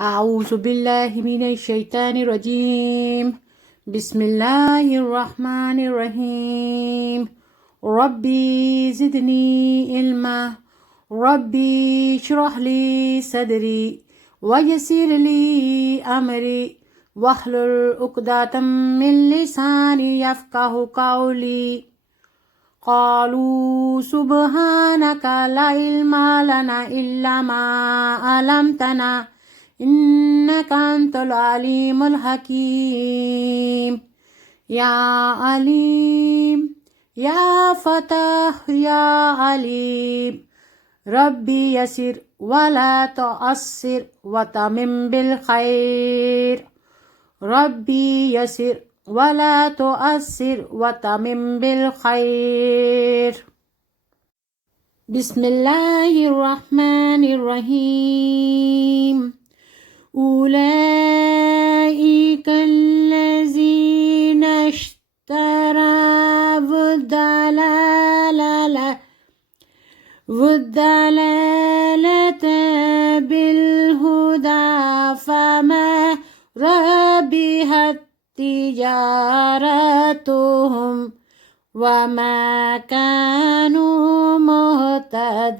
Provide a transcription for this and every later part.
أعوذ بالله من الشيطان الرجيم. بسم الله الرحمن الرحيم. ربي زدني علما. ربي اشرح لي صدري ويسر لي أمري واحلل عقدة من لساني يفقه قولي. قالوا سبحانك لا علم لنا إلا ما علمتنا إنك أنت العليم الحكيم. يا عليم يا فتاح يا عليم ربي يسر ولا تعسر وتمم بالخير. ربي يسر ولا تعسر وتمم بالخير. بسم الله الرحمن الرحيم. أولئك الذين اشتروا الضلالة بالهدى فما ربحت تجارتهم وما كانوا مهتدين.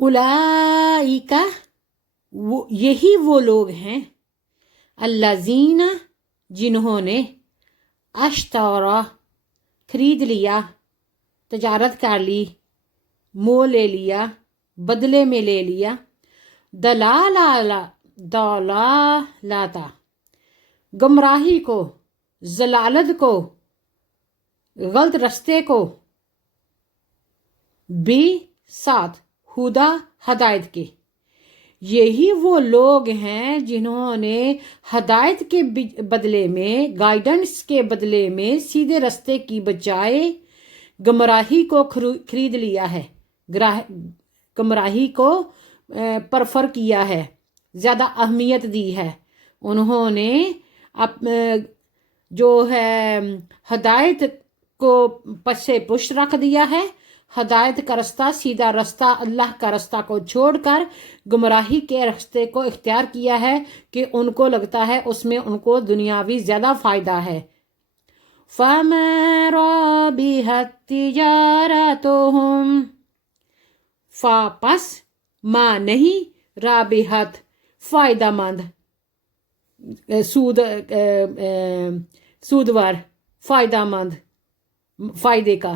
اولئکا یہی وہ لوگ ہیں الذین جنہوں نے اشترا خرید لیا، تجارت کر لی، مول لے لیا، بدلے میں لے لیا، دلالاتا گمراہی کو، ضلالت کو، غلط رستے کو، بھی ساتھ ہدا ہدایت کے. یہی وہ لوگ ہیں جنہوں نے ہدایت کے بدلے میں، گائیڈنس کے بدلے میں سیدھے رستے کی بجائے گمراہی کو خرید لیا ہے، گمراہی کو پرفر کیا ہے، زیادہ اہمیت دی ہے. انہوں نے جو ہے ہدایت کو پس پشت رکھ دیا ہے، ہدایت کا رستہ، سیدھا رستہ، اللہ کا رستہ کو چھوڑ کر گمراہی کے راستے کو اختیار کیا ہے کہ ان کو لگتا ہے اس میں ان کو دنیاوی زیادہ فائدہ ہے. فَمَا رَبِحَتْ تِجَارَتُهُمْ پس ما نہیں، رابحت فائدہ مند، سودور، فائدہ مند، فائدے کا،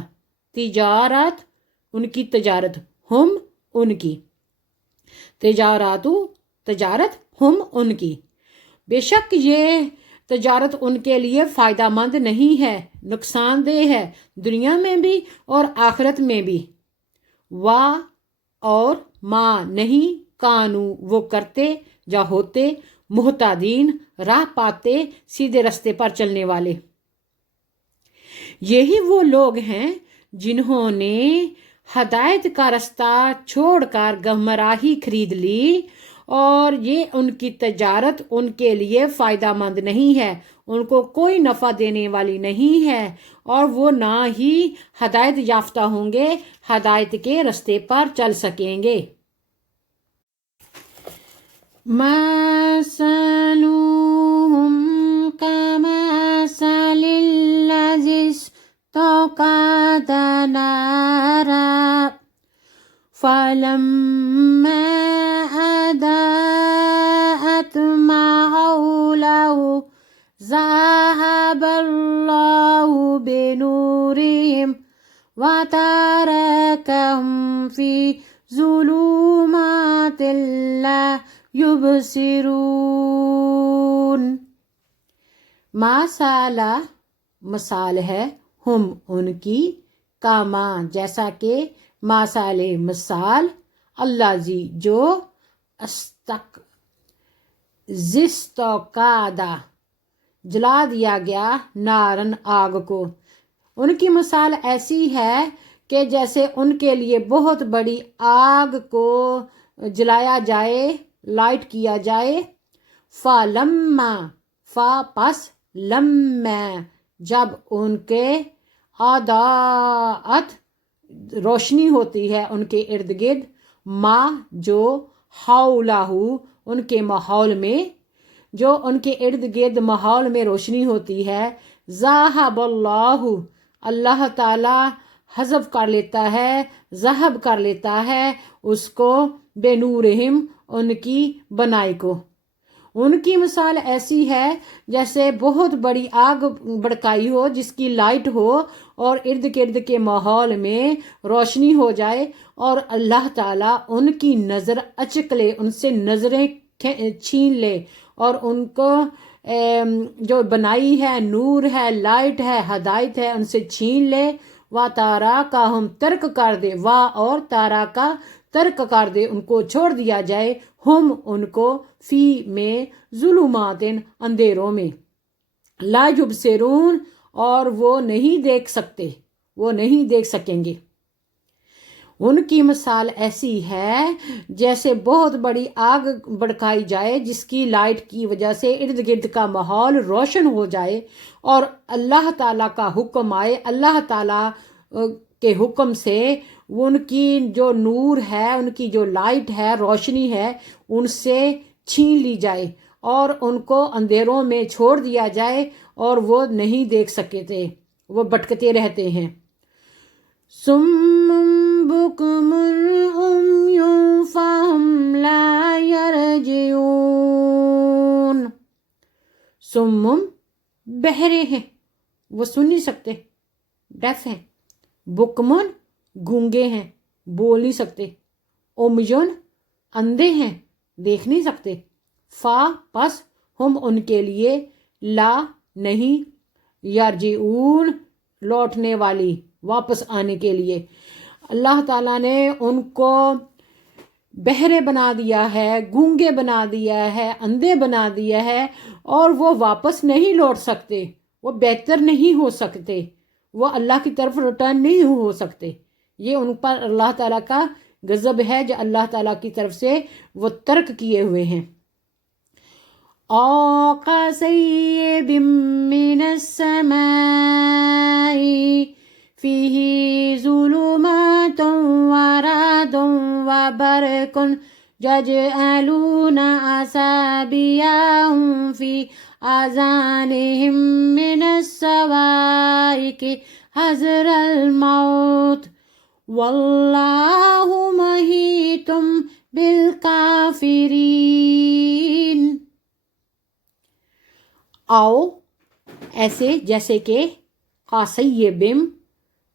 تجارت ان کی تجارت، ہم ان کی تجارت ہم ان کی، بے شک یہ تجارت ان کے لیے فائدہ مند نہیں ہے، نقصان دہ ہے، دنیا میں بھی اور آخرت میں بھی. اور ما نہیں، کانو وہ کرتے یا ہوتے، محتدین راہ پاتے، سیدھے رستے پر چلنے والے. یہی وہ لوگ ہیں جنہوں نے ہدایت کا رستہ چھوڑ کر گمراہی خرید لی، اور یہ ان کی تجارت ان کے لیے فائدہ مند نہیں ہے، ان کو کوئی نفع دینے والی نہیں ہے، اور وہ نہ ہی ہدایت یافتہ ہوں گے، ہدایت کے رستے پر چل سکیں گے. مثلهم كمثل الذي استوقد نارا فلما أضاءت ما حوله ذهب الله بنورهم وتركهم في ظلمات لا يبصرون. مثال ہے ہم ان کی، کاما جیسا کہ، مثال اللہ جی جو زستوقادا جلا دیا گیا، نارن آگ کو. ان کی مثال ایسی ہے کہ جیسے ان کے لیے بہت بڑی آگ کو جلایا جائے، لائٹ کیا جائے. پس لما جب ان کے اضاءت روشنی ہوتی ہے ان کے ارد گرد، ما جو حولہو ان کے ماحول میں، جو ان کے ارد گرد ماحول میں روشنی ہوتی ہے، ذاہب اللہ اللہ تعالی حذف کر لیتا ہے، ذہب کر لیتا ہے اس کو، بے نورہم ان کی بنائی کو۔ ان کی مثال ایسی ہے جیسے بہت بڑی آگ بھڑکائی ہو جس کی لائٹ ہو اور ارد گرد کے ماحول میں روشنی ہو جائے، اور اللہ تعالیٰ ان کی نظر اچک لے، ان سے نظریں چھین لے، اور ان کو جو بنائی ہے، نور ہے، لائٹ ہے، ہدایت ہے، ان سے چھین لے۔ وا تارا کا ہم ترک کر دے، وا اور تارا کا ترک کر دے، ان کو چھوڑ دیا جائے، ہم ان کو فی میں ظلمات اندھیروں میں، لا یبصرون اور وہ نہیں دیکھ سکتے، وہ نہیں دیکھ سکیں گے۔ ان کی مثال ایسی ہے جیسے بہت بڑی آگ بھڑکائی جائے جس کی لائٹ کی وجہ سے ارد گرد کا ماحول روشن ہو جائے، اور اللہ تعالیٰ کا حکم آئے، اللہ تعالیٰ کے حکم سے ان کی جو نور ہے، ان کی جو لائٹ ہے، روشنی ہے، ان سے چھین لی جائے اور ان کو اندھیروں میں چھوڑ دیا جائے، اور وہ نہیں دیکھ سکتے، وہ بھٹکتے رہتے ہیں۔ سم بکم عمی فہم لا یرجعون، سمم بہرے ہیں، وہ سن نہیں سکتے، ڈیف ہیں، بکمن گونگے ہیں، بول نہیں سکتے، امیون اندھے ہیں، دیکھ نہیں سکتے، فا پس ہم ان کے لیے، لا نہیں، یرجعون لوٹنے والی، واپس آنے کے لیے۔ اللہ تعالیٰ نے ان کو بہرے بنا دیا ہے، گونگے بنا دیا ہے، اندھے بنا دیا ہے، اور وہ واپس نہیں لوٹ سکتے، وہ بہتر نہیں ہو سکتے، وہ اللہ کی طرف ریٹرن نہیں ہو سکتے۔ یہ ان پر اللہ تعالیٰ کا غضب ہے جو اللہ تعالیٰ کی طرف سے وہ ترک کیے ہوئے ہیں۔ او کصیب من السماء فیہ ظلمات ورعد وبرق یجعلون اصابعهم فی آذانهم من الصواعق حذر الموت واللہ محیط بالکافرین۔ آؤ ایسے جیسے کہ قاصیبم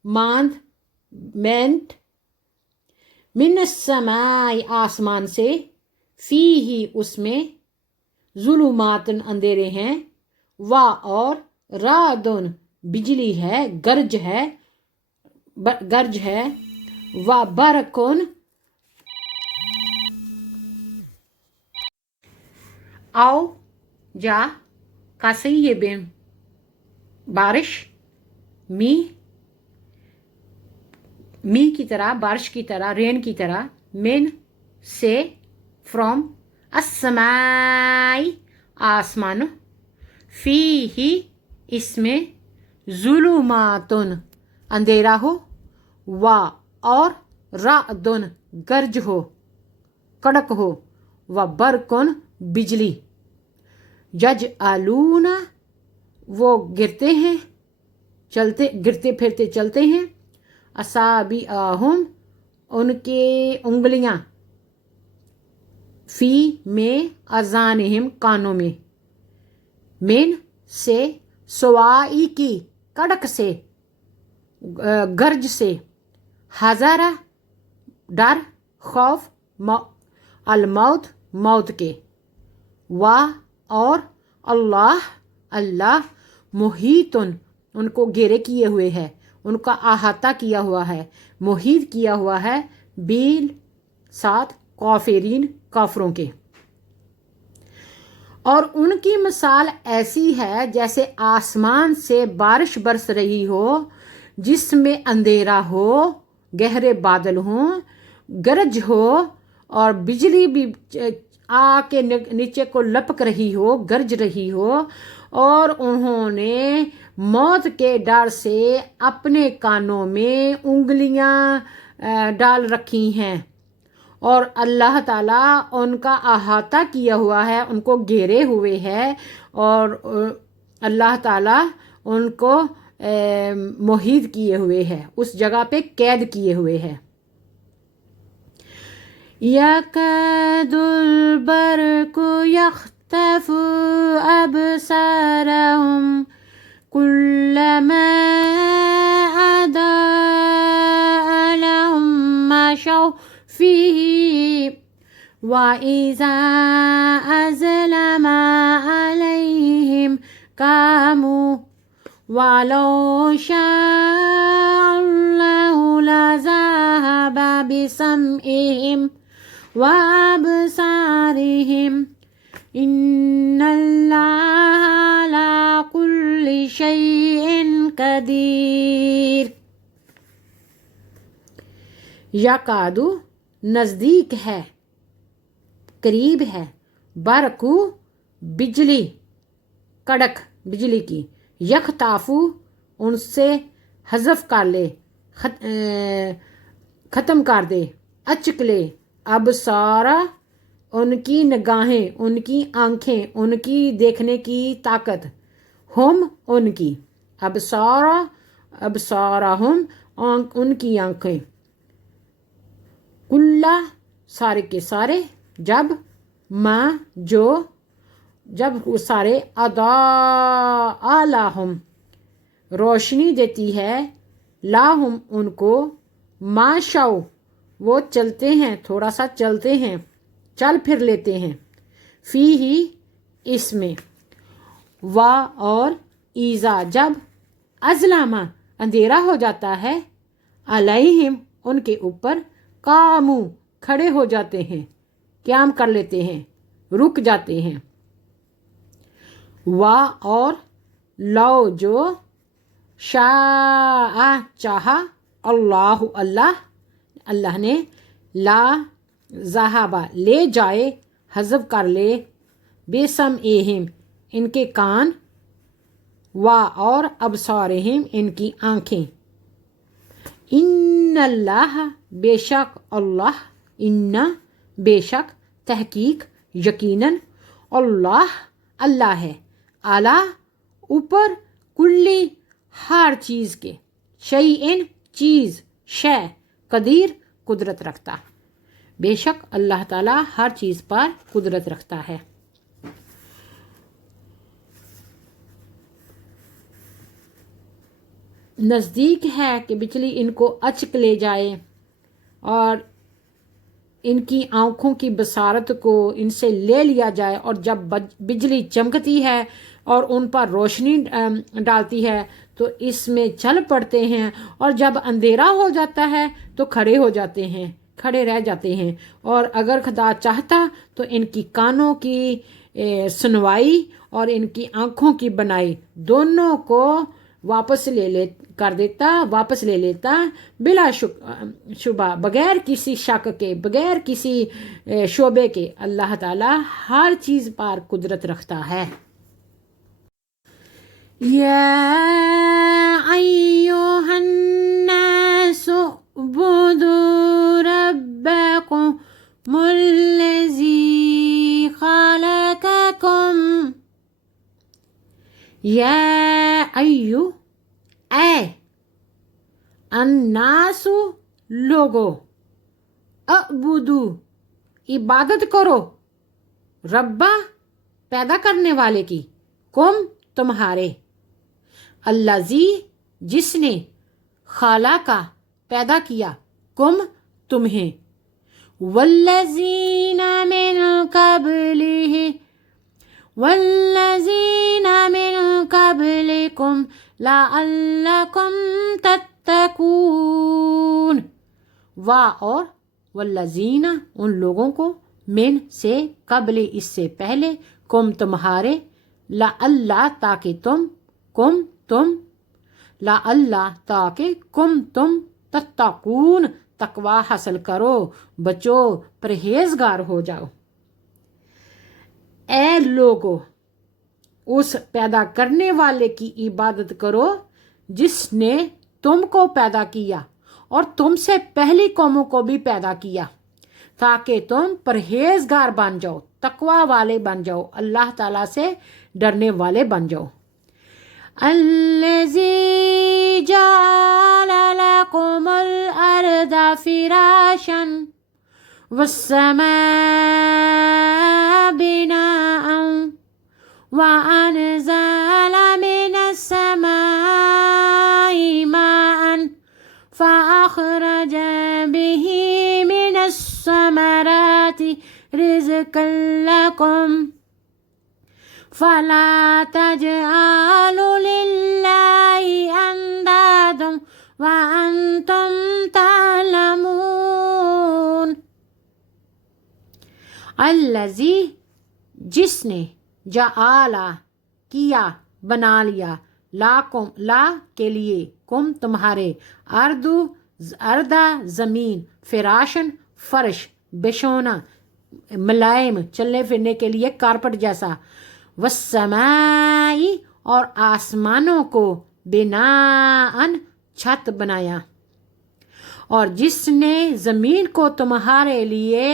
ماند مینٹ، من السماء آسمان سے، فی ہی اس میں، ظلمات اندھیرے ہیں، وا اور رعدن بجلی ہے، گرج ہے، و برقن آؤ جا، کصیبن بارش، می کی طرح، بارش کی طرح، رین کی طرح، من سے، فرام، السماء آسمان، فی ہی اس میں، ظلماتن اندھیرا ہو، وا اور رعدن گرج ہو، کڑک ہو، و برقن بجلی، یجعلون وہ گرتے ہیں، گرتے پھرتے چلتے ہیں، اصابعہم ان کے انگلیاں، فی میں، اذانہم کانوں میں، من سے، سوائی کی کڑک سے، گرج سے، حذر ڈر، خوف، الموت موت کے، وا اور اللہ محیطن ان کو گھیرے کیے ہوئے ہے، ان کا احاطہ کیا ہوا ہے، محیط کیا ہوا ہے، بیل ساتھ کافرین کافروں کے۔ اور ان کی مثال ایسی ہے جیسے آسمان سے بارش برس رہی ہو جس میں اندھیرا ہو، گہرے بادل ہوں، گرج ہو، اور بجلی بھی آ کے نیچے کو لپک رہی ہو، گرج رہی ہو، اور انہوں نے موت کے ڈر سے اپنے کانوں میں انگلیاں ڈال رکھی ہیں، اور اللہ تعالیٰ ان کا احاطہ کیا ہوا ہے، ان کو گھیرے ہوئے ہے، اور اللہ تعالیٰ ان کو محیط کیے ہوئے ہے، اس جگہ پہ قید کیے ہوئے ہے۔ يَكَادُ الْبَرْقُ يَخْطَفُ أَبْصَارَهُمْ كُلَّمَا أَضَاءَ لَهُم مَّشَوْا فِيهِ وَإِذَا أَظْلَمَ عَلَيْهِمْ قَامُوا وَلَوْ شَاءَ اللَّهُ لَذَهَبَ بِسَمْعِهِمْ وَأَبْصَارِهِمْ إِنَّ اللَّهَ عَلَى كُلِّ شَيْءٍ قَدِيرٌ۔ یکادو نزدیک ہے، قریب ہے، برقو بجلی، کڑک بجلی کی، یختافو ان سے حذف کر لے، ختم کر دے، اچک لے، ابصارا ان کی نگاہیں، ان کی آنکھیں، ان کی دیکھنے کی طاقت، ہم ان کی، ابصارہم ان کی آنکھیں، کلّا سارے کے سارے، جب، ما جو، جب وہ سارے، اضاء لہم روشنی دیتی ہے، لاہم ان کو، ما شاؤ وہ چلتے ہیں، تھوڑا سا چلتے ہیں، چل پھر لیتے ہیں، فی ہی اس میں، وا اور ایزا جب، ازلامہ اندھیرا ہو جاتا ہے، علیہم ان کے اوپر، قامو کھڑے ہو جاتے ہیں، قیام کر لیتے ہیں، رک جاتے ہیں، وا اور لو جو، شاء چاہا، اللہ اللہ نے، لا ذہابا لے جائے، حذف کر لے، بسمعہم ان کے کان، وا اور ابصارہم ان کی آنکھیں، ان اللہ بے شک اللہ، ان بے شک تحقیق یقیناً، اللہ ہے، اعلیٰ اوپر، کلی ہر چیز کے، شیئن چیز، شے، قدیر قدرت رکھتا، بے شک اللہ تعالیٰ ہر چیز پر قدرت رکھتا ہے۔ نزدیک ہے کہ بجلی ان کو اچک لے جائے اور ان کی آنکھوں کی بصارت کو ان سے لے لیا جائے، اور جب بجلی چمکتی ہے اور ان پر روشنی ڈالتی ہے تو اس میں چل پڑتے ہیں، اور جب اندھیرا ہو جاتا ہے تو کھڑے ہو جاتے ہیں، کھڑے رہ جاتے ہیں، اور اگر خدا چاہتا تو ان کی کانوں کی سنوائی اور ان کی آنکھوں کی بنائی دونوں کو واپس لے لیتا بلا شبہ، بغیر کسی شک کے، بغیر کسی شعبے کے، اللہ تعالیٰ ہر چیز پر قدرت رکھتا ہے۔ یا ایھا الناس اعبدوا ربکم الذی خلقکم، یا ایو اے، الناس لوگو، اعبدو عبادت کرو، ربا پیدا کرنے والے کی، کم تمہارے، الذی جس نے، خالقہ پیدا کیا، کم تمہیں، والذین من قبلکم لعلکم تتقون، اور والذین ان لوگوں کو، من سے، قبل اس سے پہلے، کم تمہارے، لعلہ تاکہ تم، لعلہ تاکہ تم تتقون تقوی حاصل کرو، بچو، پرہیزگار ہو جاؤ۔ اے لوگو، اس پیدا کرنے والے کی عبادت کرو جس نے تم کو پیدا کیا اور تم سے پہلی قوموں کو بھی پیدا کیا، تاکہ تم پرہیزگار بن جاؤ، تقوی والے بن جاؤ، اللہ تعالیٰ سے ڈرنے والے بن جاؤ۔ الذی جعل لکم الارض فراشا والسماء بناء وأنزل من السماء ماء فأخرج به من الثمرات رزقا لكم فلا تجعلوا لله أندادا وأنتم تعلمون۔ الذی جس نے، جعلا کیا، بنا لیا، لا کے لیے، کم تمہارے، اردہ زمین، فراشن فرش، بچھونا ملائم چلنے پھرنے کے لیے کارپٹ جیسا، والسمائی اور آسمانوں کو، بناءً چھت بنایا، اور جس نے زمین کو تمہارے لیے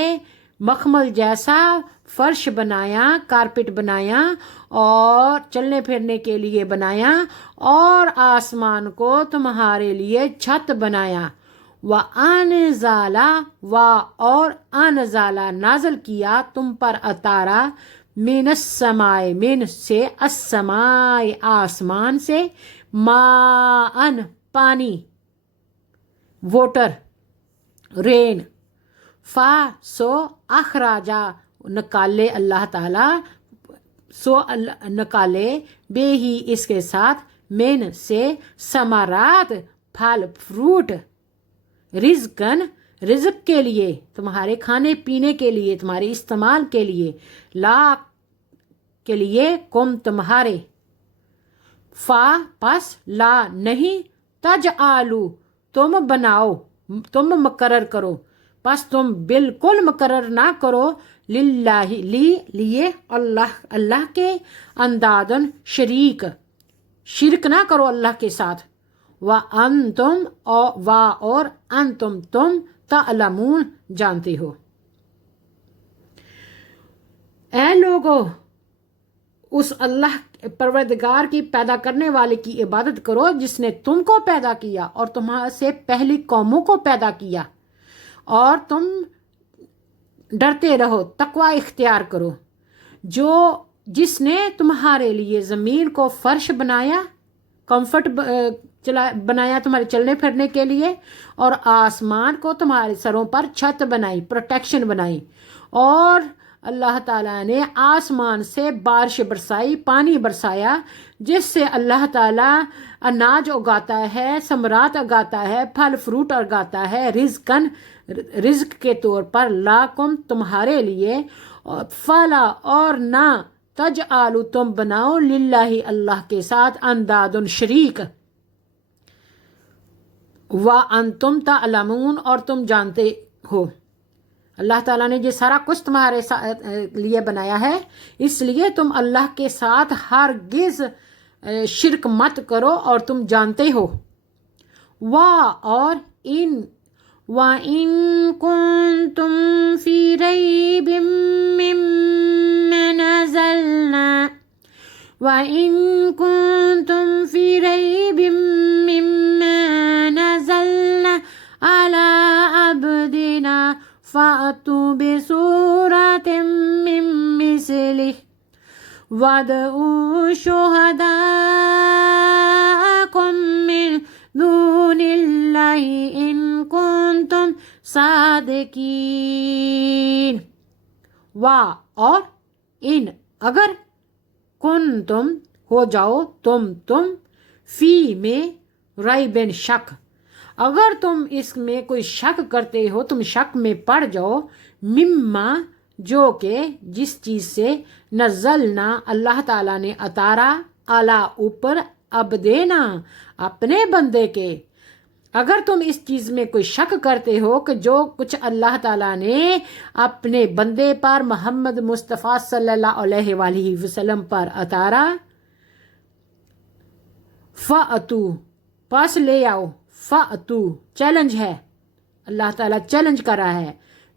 مخمل جیسا فرش بنایا، کارپٹ بنایا اور چلنے پھرنے کے لیے بنایا، اور آسمان کو تمہارے لیے چھت بنایا، وَأَنزَلَ اور انزل نازل کیا تم پر اتارا، من السماء من سے، السماء آسمان سے، ماء پانی، واٹر، رین، سو اخراجا نکالے اللہ تعالیٰ، سو نکالے، بے ہی اس کے ساتھ، من سے، ثمرات پھل فروٹ، رزقن رزق کے لیے، تمہارے کھانے پینے کے لیے، تمہارے استعمال کے لیے، لا کے لیے، کم تمہارے، پس لا نہیں، تجعلوا تم بناؤ، تم مقرر کرو، پس تم بالکل مقرر نہ کرو، للہ لیے اللہ کے، اندادن شرک نہ کرو اللہ کے ساتھ، وَأَنْتُمْ اور انتم تم، تعلمون جانتے ہو۔ اے لوگو، اس اللہ پروردگار کی، پیدا کرنے والے کی عبادت کرو جس نے تم کو پیدا کیا اور تمہارے سے پہلی قوموں کو پیدا کیا، اور تم ڈرتے رہو، تقوی اختیار کرو، جس نے تمہارے لیے زمین کو فرش بنایا، کمفرٹ بنایا تمہارے چلنے پھرنے کے لیے، اور آسمان کو تمہارے سروں پر چھت بنائی، پروٹیکشن بنائی، اور اللہ تعالیٰ نے آسمان سے بارش برسائی، پانی برسایا، جس سے اللہ تعالیٰ اناج اگاتا ہے، ثمرات اگاتا ہے، پھل فروٹ اگاتا ہے، رزق کے طور پر، لاکم تمہارے لیے، فلا اور نہ، تجعلوا تم بناؤ، للہ اللہ کے ساتھ، اندادن شریک، وَأَنْتُمْ تَعْلَمُونَ اور تم جانتے ہو۔ اللہ تعالیٰ نے یہ سارا کچھ تمہارے لیے بنایا ہے، اس لیے تم اللہ کے ساتھ ہرگز شرک مت کرو، اور تم جانتے ہو۔ اور وَإِن كُنتُمْ فِي رَيْبٍ مِّمَّا نَزَّلْنَا عَلَىٰ عَبْدِنَا فَأْتُوا بِسُورَةٍ مِّن مِّثْلِهِ وَادْعُوا شُهَدَاءَكُم مِّن دُونِ اللَّهِ إِن كُنتُمْ صَادِقِينَ۔ اور اگر کنتم ہو جاؤ تم فی میں، ریبن شک، اگر تم اس میں کوئی شک کرتے ہو، تم شک میں پڑ جاؤ، مما جو کہ جس چیز سے، نزلنا اللہ تعالیٰ نے اتارا، اعلیٰ اوپر، عبدنا اپنے بندے کے، اگر تم اس چیز میں کوئی شک کرتے ہو کہ جو کچھ اللہ تعالیٰ نے اپنے بندے پر، محمد مصطفیٰ صلی اللہ علیہ وآلہ وسلم پر اتارا، فَأْتُوا پس لے آؤ، فَأْتُوا چیلنج ہے، اللہ تعالیٰ چیلنج کر رہا ہے،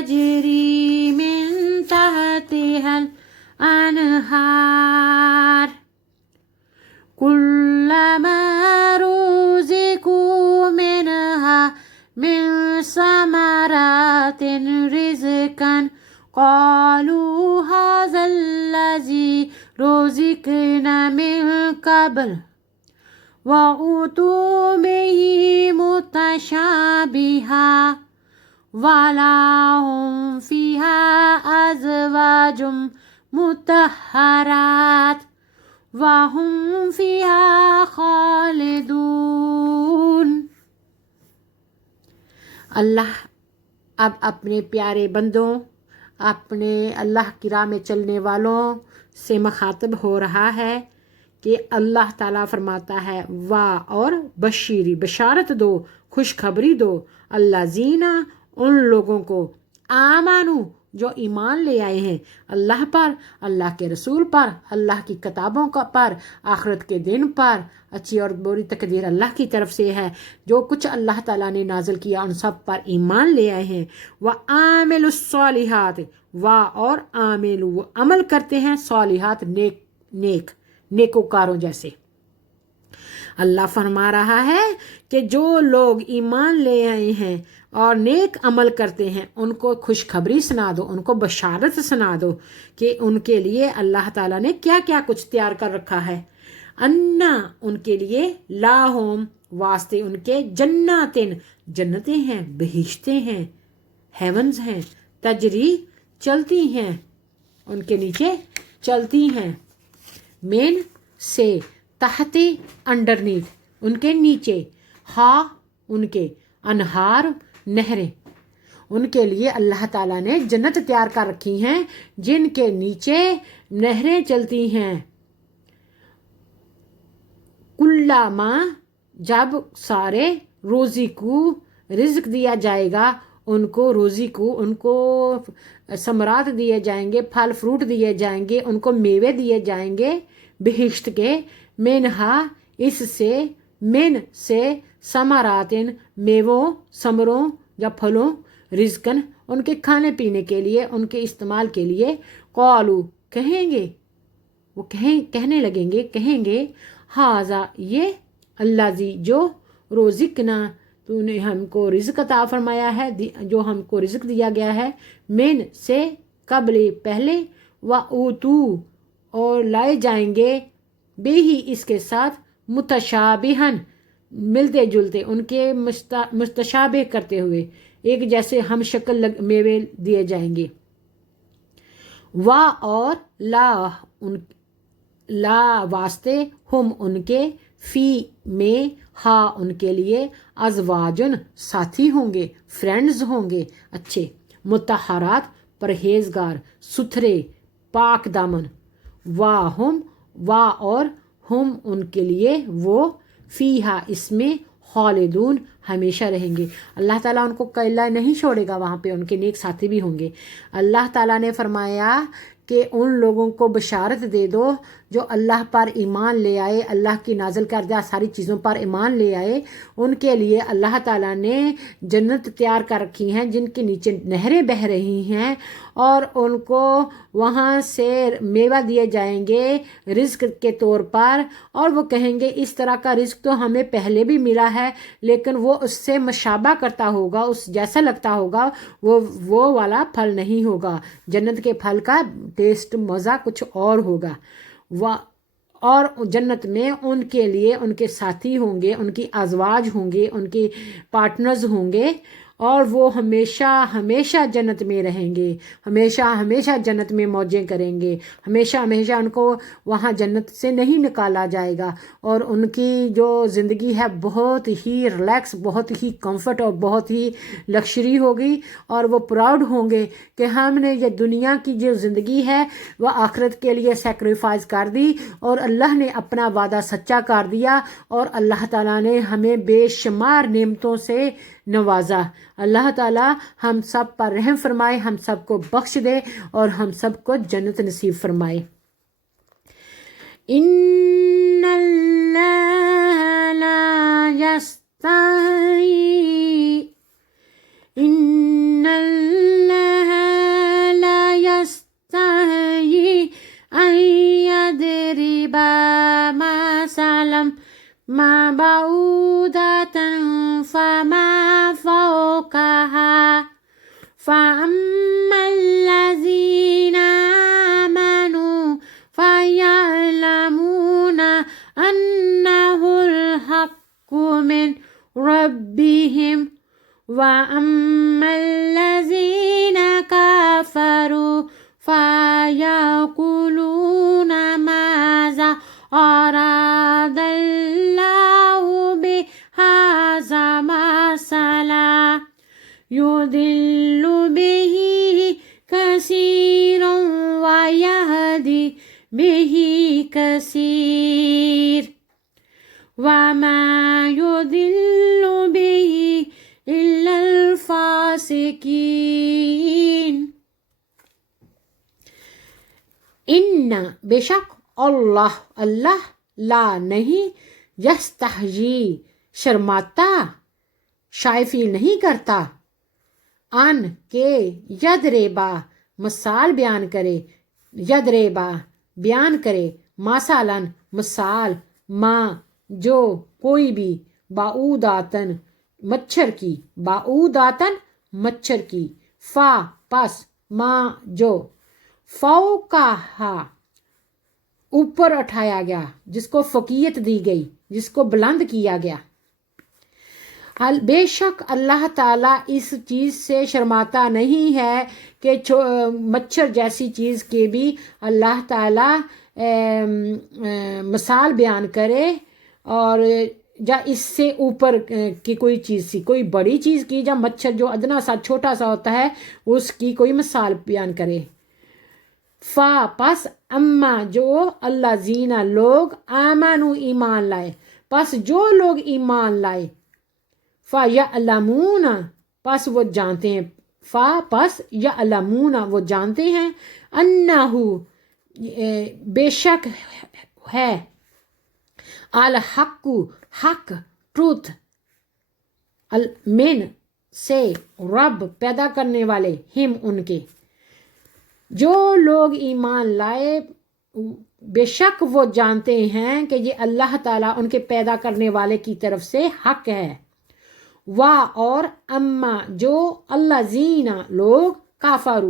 تجری من تحتها الأنهار كلما رزقوا منها من ثمرات رزقا قالوا هذا الذي رزقنا من قبل وأتوا به متشابها ولهم فيها أزواج مطهرات وهم فيها خالدون۔ اللہ اب اپنے پیارے بندوں، اپنے اللہ کی راہ میں چلنے والوں سے مخاطب ہو رہا ہے کہ اللہ تعالیٰ فرماتا ہے واہ اور بشیری، بشارت دو، خوشخبری دو، اللہ زینہ ان لوگوں کو، آمانو جو ایمان لے آئے ہیں اللہ پر، اللہ کے رسول پر، اللہ کی کتابوں پر، آخرت کے دن پر۔ اچھی اور بری تقدیر اللہ کی طرف سے ہے، جو کچھ اللہ تعالیٰ نے نازل کیا ان سب پر ایمان لے آئے ہیں۔ وَعَامِلُ الصَّالِحَاتِ اور عامل وہ عمل کرتے ہیں، صالحات نیکوکاروں جیسے۔ اللہ فرما رہا ہے کہ جو لوگ ایمان لے آئے ہیں اور نیک عمل کرتے ہیں ان کو خوشخبری سنا دو، ان کو بشارت سنا دو کہ ان کے لیے اللہ تعالیٰ نے کیا کیا کچھ تیار کر رکھا ہے۔ انا ان کے لیے، لاہم واسطے ان کے، جناتن جنتیں ہیں، بہشتیں ہیں، ہیونز ہیں، تجری چلتی ہیں، ان کے نیچے چلتی ہیں، مین سے، تحت انڈرنیتھ ان کے نیچے، ہا ان کے، انہار نہریں، ان کے لیے اللہ تعالیٰ نے جنت تیار کر رکھی ہیں جن کے نیچے نہریں چلتی ہیں۔ کلما جب سارے روزی کو رزق دیا جائے گا، ان کو روزی کو، ان کو ثمرات دیے جائیں گے، پھل فروٹ دیے جائیں گے، ان کو میوے دیے جائیں گے بہشت کے، منہا اس سے، من سے، ثمراتن میووں، ثمروں یا پھلوں، رزقن ان کے کھانے پینے کے لیے، ان کے استعمال کے لیے، قالو کہیں گے، وہ کہنے لگیں گے، کہیں گے ہاذا یہ، الذی جو، رزقنا تو نے ہم کو رزق عطا فرمایا ہے، جو ہم کو رزق دیا گیا ہے، من سے، قبل پہلے، وَأُوتُو اور لائے جائیں گے، بے ہی اس کے ساتھ، متشابہن ملتے جلتے، ان کے متشابہ کرتے ہوئے، ایک جیسے ہم شکل میوے دیے جائیں گے۔ وا اور لا واسطے، ہم ان کے، فی میں، ہا ان کے لیے، ازواجن ساتھی ہوں گے، فرینڈز ہوں گے اچھے، مطہرات پرہیزگار، ستھرے، پاک دامن، وا اور ہم ان کے لیے، وہ، فیہا اس میں، خالدون ہمیشہ رہیں گے۔ اللہ تعالیٰ ان کو کلا نہیں چھوڑے گا، وہاں پہ ان کے نیک ساتھی بھی ہوں گے۔ اللہ تعالیٰ نے فرمایا کہ ان لوگوں کو بشارت دے دو جو اللہ پر ایمان لے آئے، اللہ کی نازل کردہ ساری چیزوں پر ایمان لے آئے، ان کے لیے اللہ تعالیٰ نے جنت تیار کر رکھی ہیں جن کے نیچے نہریں بہہ رہی ہیں، اور ان کو وہاں سے میوہ دیے جائیں گے رزق کے طور پر، اور وہ کہیں گے اس طرح کا رزق تو ہمیں پہلے بھی ملا ہے لیکن وہ اس سے مشابہ کرتا ہوگا، اس جیسا لگتا ہوگا، وہ والا پھل نہیں ہوگا، جنت کے پھل کا ٹیسٹ، مزہ کچھ اور ہوگا۔ اور جنت میں ان کے لیے ان کے ساتھی ہوں گے، ان کی ازواج ہوں گے، ان کی پارٹنرز ہوں گے، اور وہ ہمیشہ ہمیشہ جنت میں رہیں گے، ہمیشہ ہمیشہ جنت میں موجیں کریں گے، ہمیشہ ہمیشہ ان کو وہاں جنت سے نہیں نکالا جائے گا، اور ان کی جو زندگی ہے بہت ہی ریلیکس، بہت ہی کمفرٹ اور بہت ہی لکشری ہوگی، اور وہ پراؤڈ ہوں گے کہ ہم نے یہ دنیا کی جو زندگی ہے وہ آخرت کے لیے سیکریفائز کر دی، اور اللہ نے اپنا وعدہ سچا کر دیا، اور اللہ تعالیٰ نے ہمیں بے شمار نعمتوں سے نوازا۔ اللہ تعالیٰ ہم سب پر رحم فرمائے، ہم سب کو بخش دے، اور ہم سب کو جنت نصیب فرمائے۔ ان اللہ لا یستحی، ان اللہ ما بعودة فما فوقها فأما الذين آمنوا فيعلمون أنه الحق من ربهم وأما الذين كفروا فيقولون ماذا أراد الله بهذا مثلا يضل به كثيرا ويهدي به كثير وما يضل به إلا الفاسقين إن بشک اللہ لا نہیں یستحجی شرماتا شائفی نہیں کرتا ان کے یدریبا مثال بیان کرے مثلاً مثال ما جو کوئی بھی بعوداتن مچھر کی فا پس ما جو فوقہا اوپر اٹھایا گیا جس کو فوقیت دی گئی جس کو بلند کیا گیا بے شک اللہ تعالیٰ اس چیز سے شرماتا نہیں ہے کہ مچھر جیسی چیز کے بھی اللہ تعالیٰ مثال بیان کرے اور یا اس سے اوپر کی کوئی چیز سی کوئی بڑی چیز کی یا مچھر جو ادنا سا چھوٹا سا ہوتا ہے اس کی کوئی مثال بیان کرے فا پس اما جو اللہ زینا لوگ آمنو ایمان لائے پس جو لوگ ایمان لائے فا یعلمون پس وہ جانتے ہیں فا پس یعلمون وہ جانتے ہیں انہو بے شک ہے الحق حق ٹروتھ من سے رب پیدا کرنے والے ہم ان کے جو لوگ ایمان لائے بے شک وہ جانتے ہیں کہ یہ اللہ تعالیٰ ان کے پیدا کرنے والے کی طرف سے حق ہے اور اما جو اللہ زینا لوگ کفر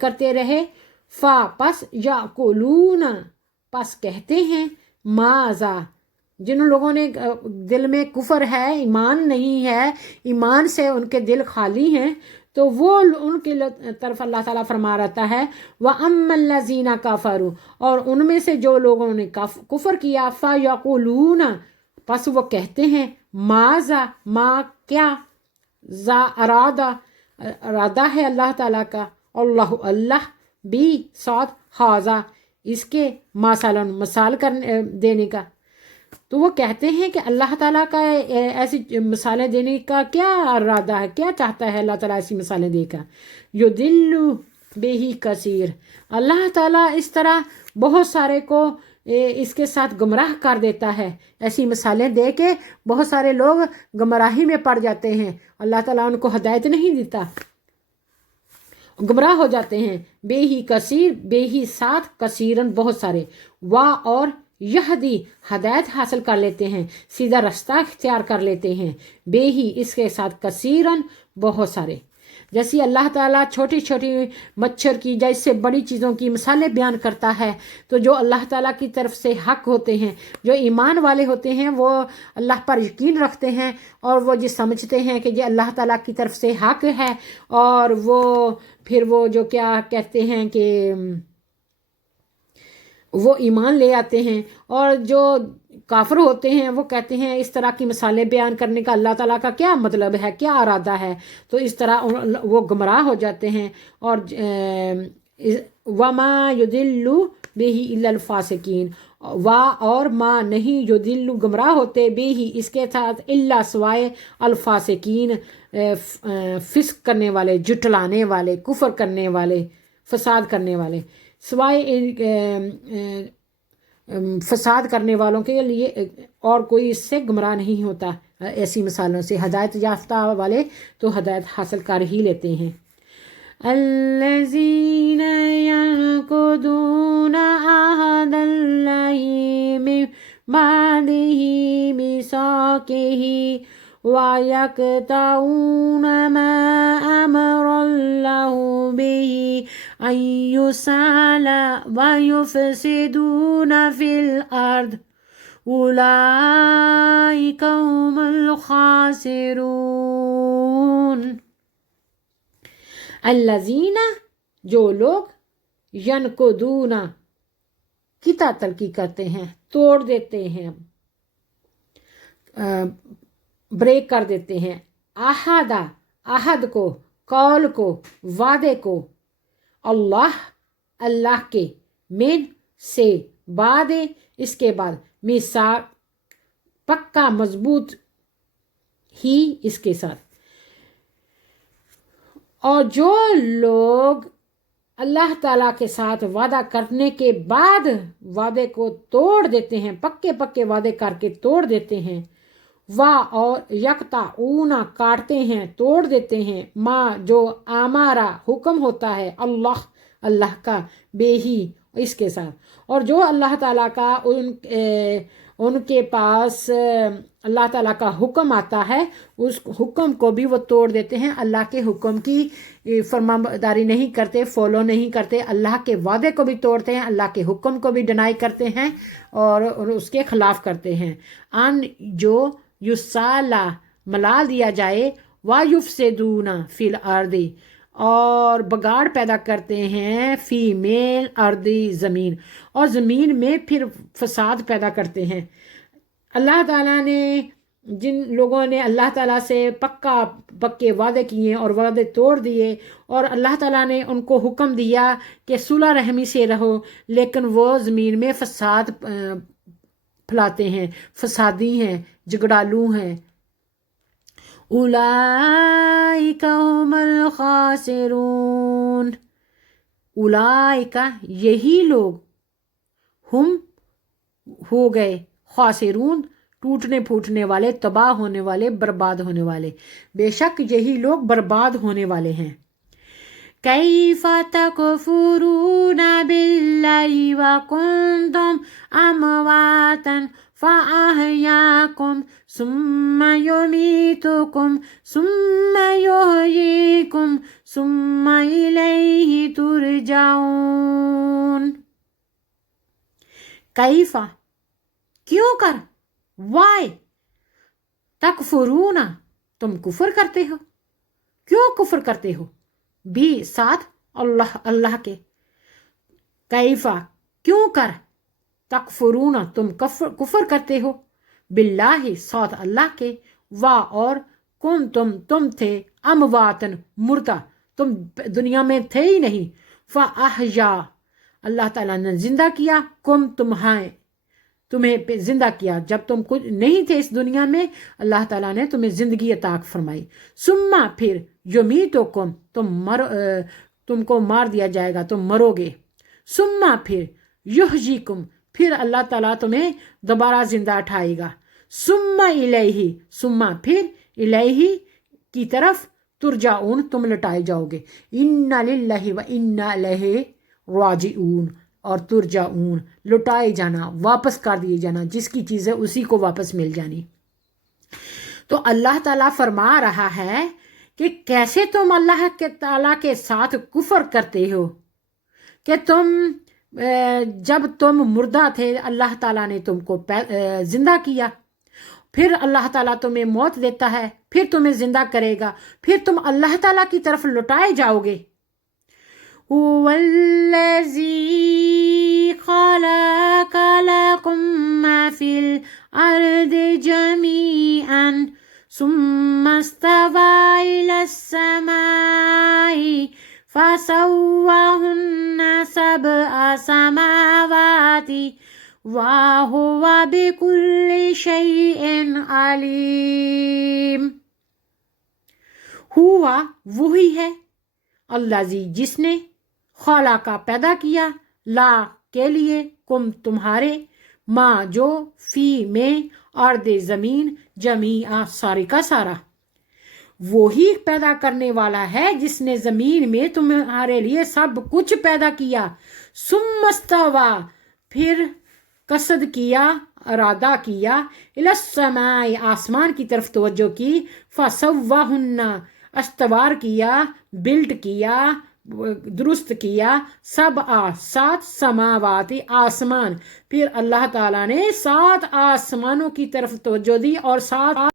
کرتے رہے فا پس یاکلون پس کہتے ہیں ماذا جن لوگوں نے دل میں کفر ہے ایمان نہیں ہے ایمان سے ان کے دل خالی ہیں تو وہ ان کی طرف اللہ تعالیٰ فرما رہتا ہے وَأَمَّا الَّذِينَ كَفَرُوا اور ان میں سے جو لوگوں نے کفر کیا فَيَقُولُونَ پس وہ کہتے ہیں ماذا ما کیا ذا ارادہ ہے اللہ تعالیٰ کا اللہ بھی ساتھ حاضہ اس کے مثال دینے کا تو وہ کہتے ہیں کہ اللہ تعالیٰ کا ایسی مثالیں دینے کا کیا ارادہ ہے کیا چاہتا ہے اللہ تعالیٰ ایسی مثالیں دے کر یضل بہ کثیر اللہ تعالیٰ اس طرح بہت سارے کو اس کے ساتھ گمراہ کر دیتا ہے ایسی مثالیں دے کے بہت سارے لوگ گمراہی میں پڑ جاتے ہیں اللہ تعالیٰ ان کو ہدایت نہیں دیتا گمراہ ہو جاتے ہیں بے ہی کثیر بے ہی ساتھ کثیرن بہت سارے اور یہدی ہدایت حاصل کر لیتے ہیں سیدھا رستہ اختیار کر لیتے ہیں بے ہی اس کے ساتھ کثیرن بہت سارے جیسی اللہ تعالیٰ چھوٹی چھوٹی مچھر کی یا اس سے بڑی چیزوں کی مثالیں بیان کرتا ہے تو جو اللہ تعالیٰ کی طرف سے حق ہوتے ہیں جو ایمان والے ہوتے ہیں وہ اللہ پر یقین رکھتے ہیں اور وہ یہ سمجھتے ہیں کہ یہ اللہ تعالیٰ کی طرف سے حق ہے اور وہ پھر وہ جو کیا کہتے ہیں کہ وہ ایمان لے آتے ہیں اور جو کافر ہوتے ہیں وہ کہتے ہیں اس طرح کی مثالیں بیان کرنے کا اللہ تعالیٰ کا کیا مطلب ہے کیا ارادہ ہے تو اس طرح وہ گمراہ ہو جاتے ہیں اور وما یضل بہ الا الفاسقین اور ما نہیں یضل گمراہ ہوتے بہ اس کے ساتھ الا سوائے الفاسقین فسق کرنے والے جھٹلانے والے کفر کرنے والے فساد کرنے والے سوائے فساد کرنے والوں کے لیے اور کوئی اس سے گمراہ نہیں ہوتا ایسی مثالوں سے ہدایت یافتہ والے تو ہدایت حاصل کر ہی لیتے ہیں الذین ينقضون عہد اللہ من بعده ميثاقه ويقطعون ما أمر الله به أن يُوصَلَ ويفسدون في الأرض أولئك هم الخاسرون۔ الذین، جو لوگ ینقضون قطع تلقی کرتے ہیں، توڑ دیتے ہیں، بریک کر دیتے ہیں، عہد کو، قول کو، وعدے کو، اللہ کے، من سے، بعد اس کے بعد، میثاق پکا مضبوط ہی اس کے ساتھ۔ اور جو لوگ اللہ تعالیٰ کے ساتھ وعدہ کرنے کے بعد وعدے کو توڑ دیتے ہیں، پکے وعدے کر کے توڑ دیتے ہیں، اور یقطعون کاٹتے ہیں، توڑ دیتے ہیں، ما جو ہمارا حکم ہوتا ہے اللہ کا، بے ہی اس کے ساتھ، اور جو اللہ تعالیٰ کا ان کے پاس اللہ تعالیٰ کا حکم آتا ہے، اس حکم کو بھی وہ توڑ دیتے ہیں، اللہ کے حکم کی فرمانبرداری نہیں کرتے، فالو نہیں کرتے، اللہ کے وعدے کو بھی توڑتے ہیں، اللہ کے حکم کو بھی ڈینائی کرتے ہیں اور اس کے خلاف کرتے ہیں۔ ان جو یُوصَلَ ملا دیا جائے، وَيُفْسِدُونَ فِي الْأَرْضِ اور بگاڑ پیدا کرتے ہیں، فی میل اردی زمین، اور زمین میں پھر فساد پیدا کرتے ہیں۔ اللہ تعالیٰ نے جن لوگوں نے اللہ تعالیٰ سے پکے وعدے کیے اور وعدے توڑ دیے، اور اللہ تعالیٰ نے ان کو حکم دیا کہ صلح رحمی سے رہو، لیکن وہ زمین میں فساد پھیلاتے ہیں، فسادی ہیں، جھگڑالو ہیں۔ اولئک هم الخاسرون، اولئک یہی لوگ، ہم ہو گئے، خاسرون ٹوٹنے پھوٹنے والے، تباہ ہونے والے، برباد ہونے والے، بے شک یہی لوگ برباد ہونے والے ہیں۔ کیف تکفرون باللہ وکنتم امواتا فأحیاکم ثم یمیتکم ثم یحییکم ثم الیہ ترجعون۔ کیف کیوں کر، why تکفرون تم کفر کرتے ہو، کیوں کفر کرتے ہو، بھی ساتھ اللہ کے، کیفا کیوں کر، تکفرون تم کفر کرتے ہو، باللہ ساتھ اللہ کے، اور تم تھے، امواتن مردہ، تم دنیا میں تھے ہی نہیں، فاحیا اللہ تعالیٰ نے زندہ کیا، تمہیں زندہ کیا، جب تم کچھ نہیں تھے اس دنیا میں، اللہ تعالیٰ نے تمہیں زندگی عطا فرمائی، ثم پھر یمیتکم تم کو مار دیا جائے گا، تم مرو گے، ثم پھر یحییکم پھر اللہ تعالیٰ تمہیں دوبارہ زندہ اٹھائے گا، ثم پھر الیہ کی طرف ترجعون تم لٹائے جاؤ گے، انا للہ و انا الیہ راجعون، اور ترجعون لٹائے جانا، واپس کر دیے جانا، جس کی چیز ہے اسی کو واپس مل جانی۔ تو اللہ تعالیٰ فرما رہا ہے کہ کیسے تم اللہ کے تعالیٰ کے ساتھ کفر کرتے ہو، کہ جب تم مردہ تھے اللہ تعالیٰ نے تم کو زندہ کیا، پھر اللہ تعالیٰ تمہیں موت دیتا ہے، پھر تمہیں زندہ کرے گا، پھر تم اللہ تعالیٰ کی طرف لٹائے جاؤ گے۔ وَالَّذِي خَلَقَ لَكُم مَّا فِي الْأَرْضِ جَمِيعًا ثُمَّ اسْتَوَىٰ إِلَى السَّمَاءِ فَسَوَّاهُنَّ سَبْعَ سَمَاوَاتٍ وَهُوَ بِكُلِّ شَيْءٍ عَلِيمٌ۔ ہوا وہی ہے، الذی جس نے، خلا کا پیدا کیا، لا کے لیے، کم تمہارے، ما جو، فی میں، ارد زمین، جمیعا سارے کا سارا، وہی پیدا کرنے والا ہے جس نے زمین میں تمہارے لیے سب کچھ پیدا کیا، ثم استوی پھر قصد کیا، ارادہ کیا، الی السماء آسمان کی طرف توجہ کی، فسواہن استوار کیا، بلڈ کیا، درست کیا، 7 سماواتی آسمان، پھر اللہ تعالیٰ نے 7 آسمانوں کی طرف توجہ دی اور 7